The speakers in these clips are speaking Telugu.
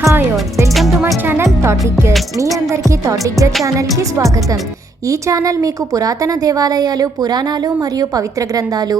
Hi all, welcome to my channel థాటిక్ గర్. మీ అందరికీ థాటిక్ గర్ ఛానల్కి స్వాగతం. ఈ ఛానల్ మీకు పురాతన దేవాలయాలు, పురాణాలు మరియు పవిత్ర గ్రంథాలు,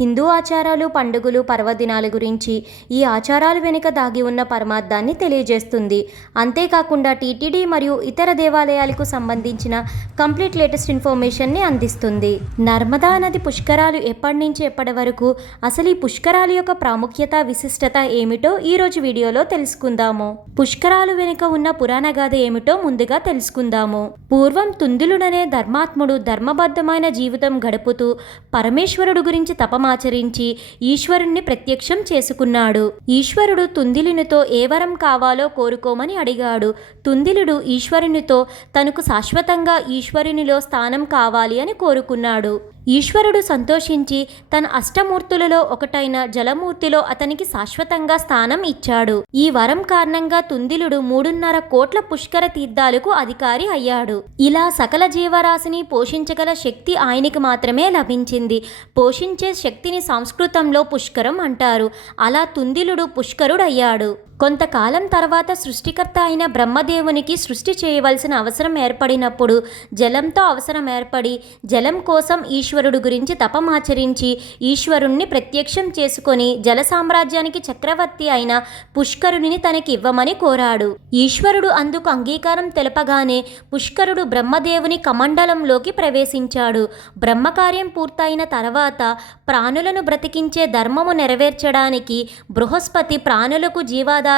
హిందూ ఆచారాలు, పండుగలు, పర్వదినాల గురించి, ఈ ఆచారాల వెనుక దాగి ఉన్న పరమార్థాన్ని తెలియజేస్తుంది. అంతేకాకుండా టీటీడీ మరియు ఇతర దేవాలయాలకు సంబంధించిన కంప్లీట్ లేటెస్ట్ ఇన్ఫర్మేషన్ని అందిస్తుంది. నర్మదా నది పుష్కరాలు ఎప్పటి నుంచి ఎప్పటి వరకు, అసలు ఈ పుష్కరాల యొక్క ప్రాముఖ్యత, విశిష్టత ఏమిటో ఈరోజు వీడియోలో తెలుసుకుందాము. పుష్కరాలు వెనుక ఉన్న పురాణ గాథ ఏమిటో ముందుగా తెలుసుకుందాము. పూర్వం తుందిలుడనే ధర్మాత్ముడు ధర్మబద్ధమైన జీవితం గడుపుతూ పరమేశ్వరుడు గురించి తపమాచరించి ఈశ్వరుణ్ణి ప్రత్యక్షం చేసుకున్నాడు. ఈశ్వరుడు తుందిలునితో ఏ వరం కావాలో కోరుకోమని అడిగాడు. తుందిలుడు ఈశ్వరునితో తనకు శాశ్వతంగా ఈశ్వరునిలో స్థానం కావాలి అని కోరుకున్నాడు. ఈశ్వరుడు సంతోషించి తన అష్టమూర్తులలో ఒకటైన జలమూర్తిలో అతనికి శాశ్వతంగా స్థానం ఇచ్చాడు. ఈ వరం కారణంగా తుందిలుడు 3.5 కోట్ల పుష్కర తీర్థాలకు అధికారి అయ్యాడు. ఇలా సకల జీవరాశిని పోషించగల శక్తి ఆయనకి మాత్రమే లభించింది. పోషించే శక్తిని సంస్కృతంలో పుష్కరం అంటారు. అలా తుందిలుడు పుష్కరుడయ్యాడు. కొంతకాలం తర్వాత సృష్టికర్త అయిన బ్రహ్మదేవునికి సృష్టి చేయవలసిన అవసరం ఏర్పడినప్పుడు జలంతో అవసరం ఏర్పడి జలం కోసం ఈశ్వరుడు గురించి తపమాచరించి ఈశ్వరుణ్ణి ప్రత్యక్షం చేసుకొని జల సామ్రాజ్యానికి చక్రవర్తి అయిన పుష్కరుడిని తనకి ఇవ్వమని కోరాడు. ఈశ్వరుడు అందుకు అంగీకారం తెలపగానే పుష్కరుడు బ్రహ్మదేవుని కమండలంలోకి ప్రవేశించాడు. బ్రహ్మకార్యం పూర్తయిన తర్వాత ప్రాణులను బ్రతికించే ధర్మము నెరవేర్చడానికి బృహస్పతి ప్రాణులకు జీవాధారమైన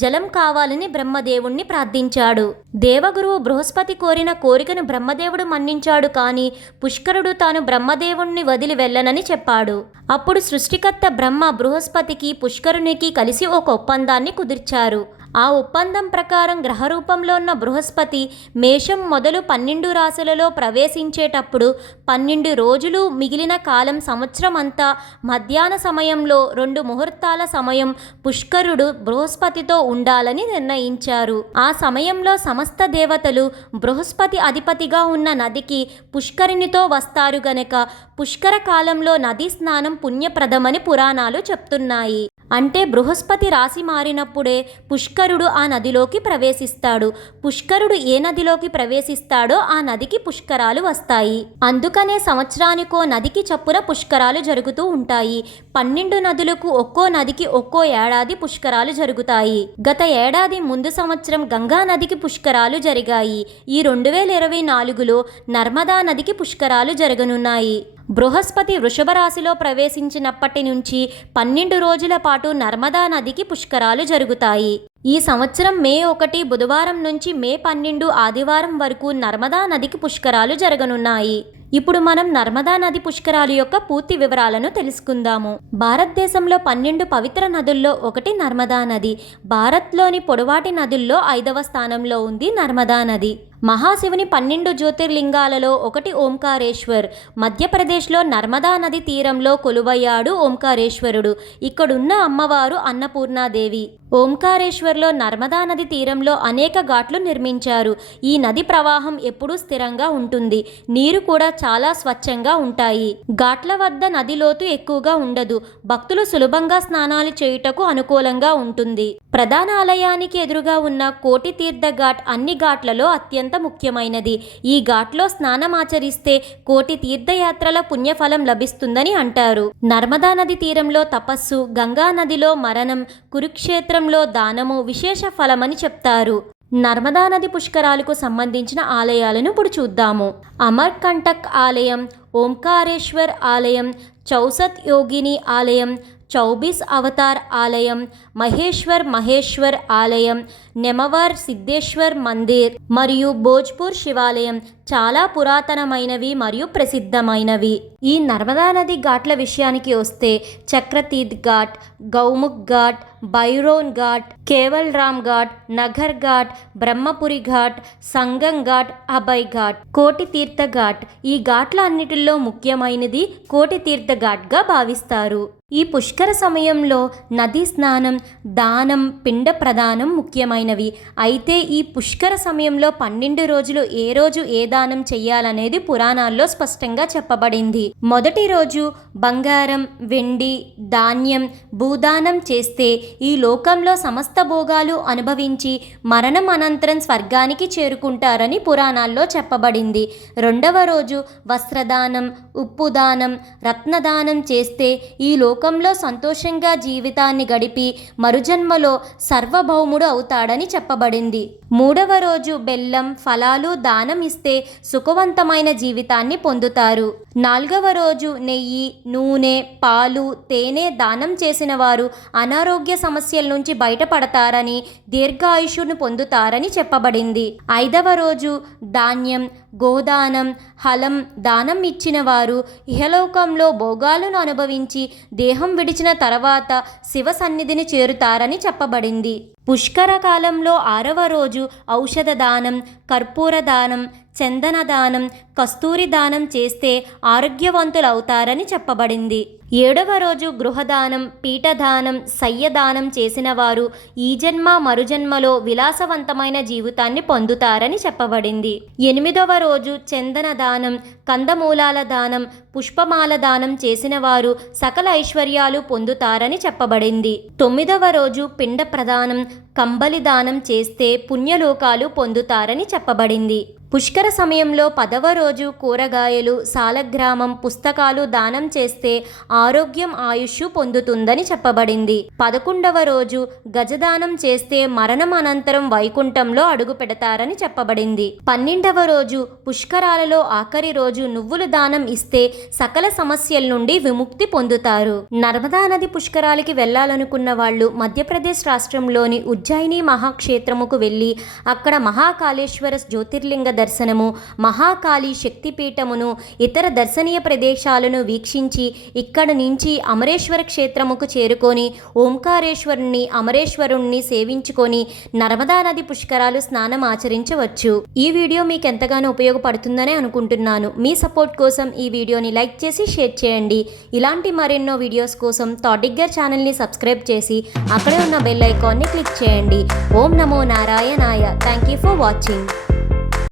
జలం కావాలని బ్రహ్మదేవుణ్ణి ప్రార్థించాడు. దేవగురువు బృహస్పతి కోరిన కోరికను బ్రహ్మదేవుడు మన్నించాడు. కానీ పుష్కరుడు తాను బ్రహ్మదేవుణ్ణి వదిలి వెళ్ళనని చెప్పాడు. అప్పుడు సృష్టికర్త బ్రహ్మ బృహస్పతికి పుష్కరునికి కలిసి ఒక ఒప్పందాన్ని కుదిర్చారు. ఆ ఒప్పందం ప్రకారం గ్రహరూపంలో ఉన్న బృహస్పతి మేషం మొదలు 12 రాశులలో ప్రవేశించేటప్పుడు 12 రోజులు మిగిలిన కాలం సంవత్సరం అంతా మధ్యాహ్న సమయంలో 2 ముహూర్తాల సమయం పుష్కరుడు బృహస్పతితో ఉండాలని నిర్ణయించారు. ఆ సమయంలో సమస్త దేవతలు బృహస్పతి అధిపతిగా ఉన్న నదికి పుష్కరిణితో వస్తారు గనక పుష్కర కాలంలో నదీ స్నానం పుణ్యప్రదమని పురాణాలు చెప్తున్నాయి. అంటే బృహస్పతి రాశి మారినప్పుడే పుష్కరుడు ఆ నదిలోకి ప్రవేశిస్తాడు. పుష్కరుడు ఏ నదిలోకి ప్రవేశిస్తాడో ఆ నదికి పుష్కరాలు వస్తాయి. అందుకనే సంవత్సరానికో నదికి చప్పున పుష్కరాలు జరుగుతూ ఉంటాయి. 12 నదులకు ఒక్కో నదికి ఒక్కో ఏడాది పుష్కరాలు జరుగుతాయి. గత ఏడాది ముందు సంవత్సరం గంగా నదికి పుష్కరాలు జరిగాయి. ఈ 2024లో నర్మదా నదికి పుష్కరాలు జరగనున్నాయి. బృహస్పతి వృషభ రాశిలో ప్రవేశించినప్పటి నుంచి 12 రోజుల పాటు నర్మదా నదికి పుష్కరాలు జరుగుతాయి. ఈ సంవత్సరం మే 1 బుధవారం నుంచి మే 12 ఆదివారం వరకు నర్మదా నదికి పుష్కరాలు జరగనున్నాయి. ఇప్పుడు మనం నర్మదా నది పుష్కరాలు యొక్క పూర్తి వివరాలను తెలుసుకుందాము. భారతదేశంలో 12 పవిత్ర నదుల్లో ఒకటి నర్మదా నది. భారత్లోని పొడవాటి నదుల్లో 5వ స్థానంలో ఉంది నర్మదా నది. మహాశివుని 12 జ్యోతిర్లింగాలలో ఒకటి ఓంకారేశ్వర్. మధ్యప్రదేశ్లో నర్మదా నది తీరంలో కొలువయ్యాడు ఓంకారేశ్వరుడు. ఇక్కడున్న అమ్మవారు అన్నపూర్ణాదేవి. ఓంకారేశ్వర్లో నర్మదా నది తీరంలో అనేక ఘాట్లు నిర్మించారు. ఈ నది ప్రవాహం ఎప్పుడూ స్థిరంగా ఉంటుంది. నీరు కూడా చాలా స్వచ్ఛంగా ఉంటాయి. ఘాట్ల వద్ద నది లోతు ఎక్కువగా ఉండదు. భక్తులు సులభంగా స్నానాలు చేయుటకు అనుకూలంగా ఉంటుంది. ప్రధాన ఆలయానికి ఎదురుగా ఉన్న కోటి తీర్థ ఘాట్ అన్ని ఘాట్లలో అత్యంత ముఖ్యమైనది. ఈ ఘాట్లో స్నానమాచరిస్తే కోటి తీర్థయాత్రల పుణ్యఫలం లభిస్తుందని అంటారు. నర్మదా నది తీరంలో తపస్సు, గంగా నదిలో మరణం, కురుక్షేత్రంలో దానము విశేష ఫలమని చెప్తారు. నర్మదా నది పుష్కరాలకు సంబంధించిన ఆలయాలను ఇప్పుడు చూద్దాము. అమర్కంటక్ ఆలయం, ఓంకారేశ్వర్ ఆలయం, చౌసత్ యోగిని ఆలయం, చౌబీస్ అవతార్ ఆలయం, మహేశ్వర్ ఆలయం, నెమవర్ సిద్ధేశ్వర్ మందిర్ మరియు భోజ్పూర్ శివాలయం చాలా పురాతనమైనవి మరియు ప్రసిద్ధమైనవి. ఈ నర్మదా నది ఘాట్ల విషయానికి వస్తే చక్రతీర్థ్ ఘాట్, గౌముఖ్ ఘాట్, బైరోన్ ఘాట్, కేవల్ రామ్ ఘాట్, నగర్ ఘాట్, బ్రహ్మపురి ఘాట్, సంగం ఘాట్, అభయ్ ఘాట్, కోటి తీర్థ ఘాట్. ఈ ఘాట్ల అన్నిటిలో ముఖ్యమైనది కోటి తీర్థ ఘాట్గా భావిస్తారు. ఈ పుష్కర సమయంలో నదీ స్నానం, దానం, పిండ ప్రదానం ముఖ్యమైనవి. అయితే ఈ పుష్కర సమయంలో 12 రోజులు ఏ రోజు ఏ దానం చెయ్యాలనేది పురాణాల్లో స్పష్టంగా చెప్పబడింది. మొదటి రోజు బంగారం, వెండి, ధాన్యం, భూదానం చేస్తే ఈ లోకంలో సమస్త భోగాలు అనుభవించి మరణం అనంతరం స్వర్గానికి చేరుకుంటారని పురాణాల్లో చెప్పబడింది. రెండవ రోజు వస్త్రదానం, ఉప్పు దానం, రత్నదానం చేస్తే ఈ లోకంలో సంతోషంగా జీవితాన్ని గడిపి మరుజన్మలో సర్వభౌముడు అవుతాడని చెప్పబడింది. మూడవ రోజు బెల్లం, ఫలాలు దానం ఇస్తే సుఖవంతమైన జీవితాన్ని పొందుతారు. నాలుగవ రోజు నెయ్యి, నూనె, పాలు, తేనె దానం చేసిన వారు అనారోగ్య సమస్యల నుంచి బయటపడతారని, దీర్ఘాయుషును పొందుతారని చెప్పబడింది. ఐదవ రోజు ధాన్యం, గోదానం, హలం దానం ఇచ్చిన వారు ఇహలోకంలో భోగాలను అనుభవించి దేహం విడిచిన తర్వాత శివ సన్నిధిని చేరుతారని చెప్పబడింది. పుష్కర కాలంలో 6వ రోజు ఔషధ దానం, కర్పూర దానం, చందన దానం, కస్తూరి దానం చేస్తే ఆరోగ్యవంతులవుతారని చెప్పబడింది. 7వ రోజు గృహదానం, పీఠదానం, శయ్యదానం చేసిన వారు ఈ జన్మ మరుజన్మలో విలాసవంతమైన జీవితాన్ని పొందుతారని చెప్పబడింది. 8వ రోజు చందన దానం, కందమూలాల దానం, పుష్పమాల దానం చేసిన వారు సకల ఐశ్వర్యాలు పొందుతారని చెప్పబడింది. 9వ రోజు పిండ ప్రదానం, కంబలి దానం చేస్తే పుణ్యలోకాలు పొందుతారని చెప్పబడింది. పుష్కర సమయంలో 10వ రోజు కూరగాయలు, సాలగ్రామం, పుస్తకాలు దానం చేస్తే ఆరోగ్యం, ఆయుష్ పొందుతుందని చెప్పబడింది. 11వ రోజు గజదానం చేస్తే మరణం అనంతరం వైకుంఠంలో అడుగు పెడతారని చెప్పబడింది. 12వ రోజు పుష్కరాలలో ఆఖరి రోజు నువ్వులు దానం ఇస్తే సకల సమస్యల నుండి విముక్తి పొందుతారు. నర్మదా నది పుష్కరాలకి వెళ్లాలనుకున్న వాళ్ళు మధ్యప్రదేశ్ రాష్ట్రంలోని ఉజ్జయిని మహాక్షేత్రముకు వెళ్ళి అక్కడ మహాకాళేశ్వర జ్యోతిర్లింగ దర్శనము, మహాకాళి శక్తిపీఠమును, ఇతర దర్శనీయ ప్రదేశాలను వీక్షించి ఇక్కడ నుంచి అమరేశ్వర క్షేత్రముకు చేరుకొని ఓంకారేశ్వరుణ్ణి, అమరేశ్వరుణ్ణి సేవించుకొని నర్మదా నది పుష్కరాలు స్నానం ఆచరించవచ్చు. ఈ వీడియో మీకు ఎంతగానో ఉపయోగపడుతుందని అనుకుంటున్నాను. మీ సపోర్ట్ కోసం ఈ వీడియోని లైక్ చేసి షేర్ చేయండి. ఇలాంటి మరెన్నో వీడియోస్ కోసం థాటిగ్గర్ ఛానల్ని సబ్స్క్రైబ్ చేసి అక్కడే ఉన్న బెల్ ఐకాన్ని క్లిక్ చేయండి. ఓం నమో నారాయణాయ. Thank you for watching.